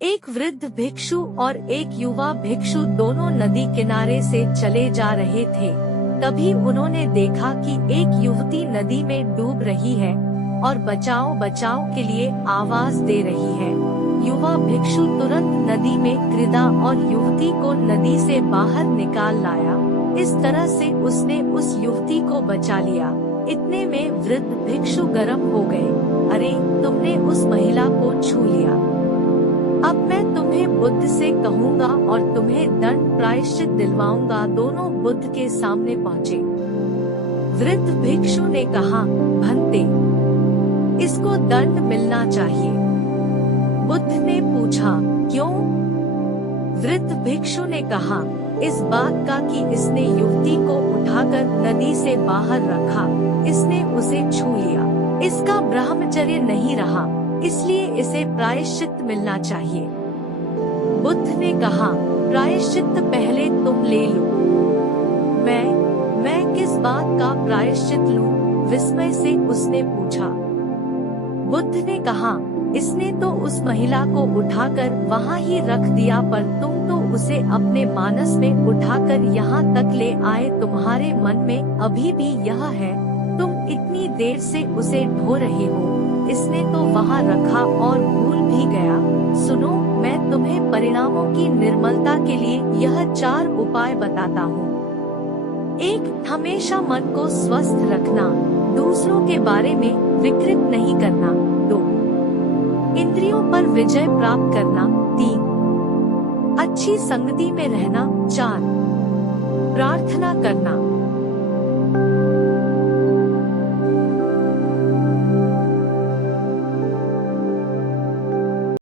एक वृद्ध भिक्षु और एक युवा भिक्षु दोनों नदी किनारे से चले जा रहे थे। तभी उन्होंने देखा कि एक युवती नदी में डूब रही है और बचाओ बचाओ के लिए आवाज दे रही है। युवा भिक्षु तुरंत नदी में कूदा और युवती को नदी से बाहर निकाल लाया। इस तरह से उसने उस युवती को बचा लिया। इतने में वृद्ध भिक्षु गर्म हो गए। अरे, तुमने उस महिला को छू लिया। अब मैं तुम्हें बुद्ध से कहूँगा और तुम्हें दंड प्रायश्चित दिलवाऊंगा। दोनों बुद्ध के सामने पहुँचे। वृद्ध भिक्षु ने कहा, भंते, इसको दंड मिलना चाहिए। बुद्ध ने पूछा, क्यों? वृद्ध भिक्षु ने कहा, इस बात का कि इसने युवती को उठाकर नदी से बाहर रखा, इसने उसे छू लिया। इसका ब्रह्मचर्य नहीं रहा, इसलिए इसे प्रायश्चित मिलना चाहिए। बुद्ध ने कहा, प्रायश्चित पहले तुम ले लो। मैं किस बात का प्रायश्चित लूं? विस्मय से उसने पूछा। बुद्ध ने कहा, इसने तो उस महिला को उठाकर वहाँ ही रख दिया, पर तुम तो उसे अपने मानस में उठाकर यहाँ तक ले आए। तुम्हारे मन में अभी भी यह है, तुम इतनी देर से उसे ढो रहे हो। इसने तो वहाँ रखा और भूल भी गया। सुनो, मैं तुम्हें परिणामों की निर्मलता के लिए यह 4 उपाय बताता हूँ। 1. हमेशा मन को स्वस्थ रखना। दूसरों के बारे में विकृत नहीं करना। 2. इंद्रियों पर विजय प्राप्त करना। 3. अच्छी संगति में रहना। 4. प्रार्थना करना।